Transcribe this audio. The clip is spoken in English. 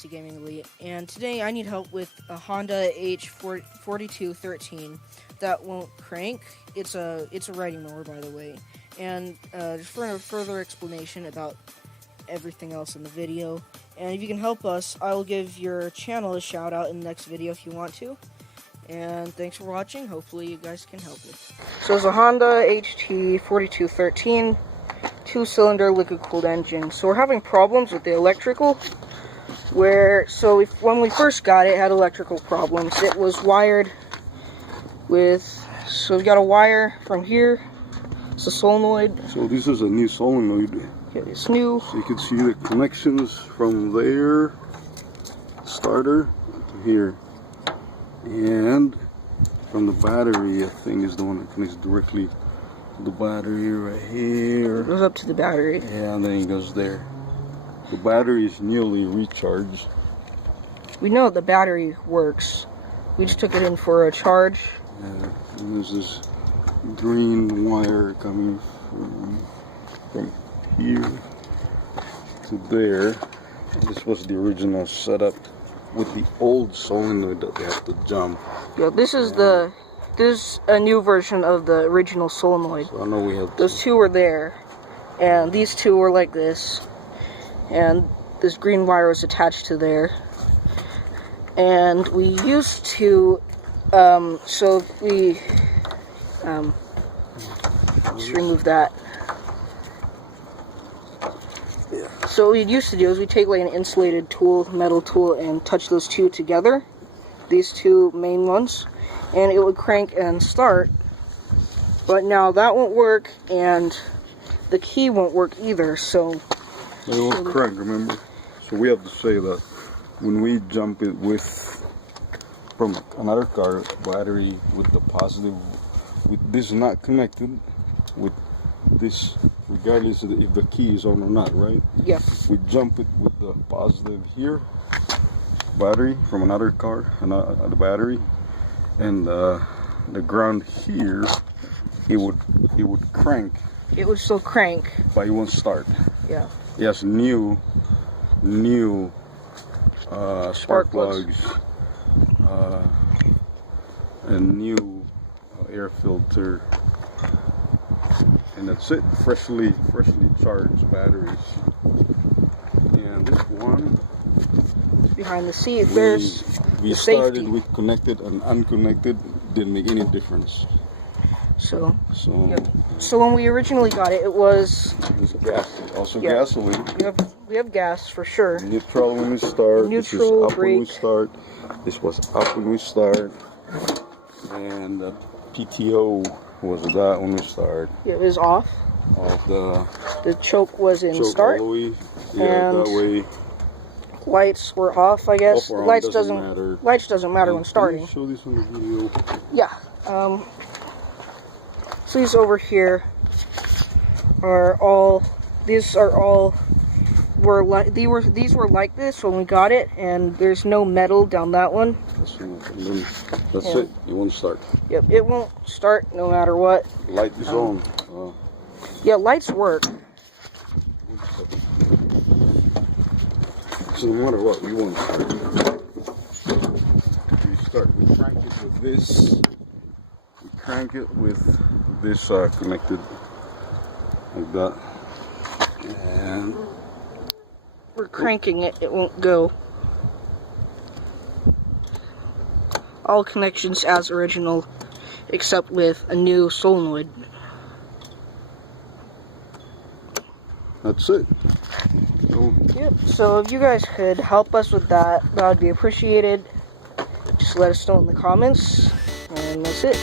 Fancy Gaming Elite, and today I need help with a Honda H4213 that won't crank. It's a riding mower, by the way. And just for a further explanation about everything else in the video, and if you can help us, I will give your channel a shout out in the next video if you want to. And thanks for watching. Hopefully you guys can help me. So it's a Honda HT4213 2-cylinder liquid-cooled engine. So we're having problems with the electrical. When we first got it, it had electrical problems. It was wired with, so we've got a wire from here. It's a solenoid. So this is a new solenoid. Yeah, it's new. So you can see the connections from there, starter, to here. And from the battery, I think, is the one that connects directly to the battery right here. It goes up to the battery. Yeah, and then it goes there. The battery is nearly recharged. We know the battery works. We just took it in for a charge. Yeah, and there's this green wire coming from here to there. And this was the original setup with the old solenoid that they have to jump. Yeah, this is a new version of the original solenoid. So I know we have those two were there, and these two were like this, and this green wire was attached to there. And we used to, just remove that. Yeah. So what we used to do is we take like an insulated tool, metal tool, and touch those two together, these two main ones, and it would crank and start. But now that won't work, and the key won't work either. So it won't crank, remember? So we have to say that when we jump it from another car battery with the positive, with this not connected, with this, regardless of if the key is on or not, right? Yeah. We jump it with the positive here, battery from another car, the battery, and the ground here, it would crank. It would still crank, but it won't start. Yeah. Yes, new spark plugs, and new air filter. And that's it. Freshly charged batteries. And this one behind the seat, there's we started safety. With connected and unconnected, didn't make any difference. So when we originally got it, it was gas, also gasoline. We have gas for sure. Neutral when we start. Neutral, this is up brake. When we start. This was up when we start, and PTO was that when we start. Yeah, it was off. The choke was in start. All the way. Yeah, and that way. Lights were off, I guess. Off or on, lights doesn't matter. Lights doesn't matter when starting. Show this on the video. Yeah. So these over here are all. These were like this when we got it, and there's no metal down that one. That's it. It won't start. Yep, it won't start no matter what. Light is on. Yeah, lights work. So no matter what, we won't start. We crank it with this. We crank it with this connected like that. And we're cranking it, it won't go. All connections as original, except with a new solenoid. That's it. Yep, so if you guys could help us with that, that would be appreciated. Just let us know in the comments, and that's it.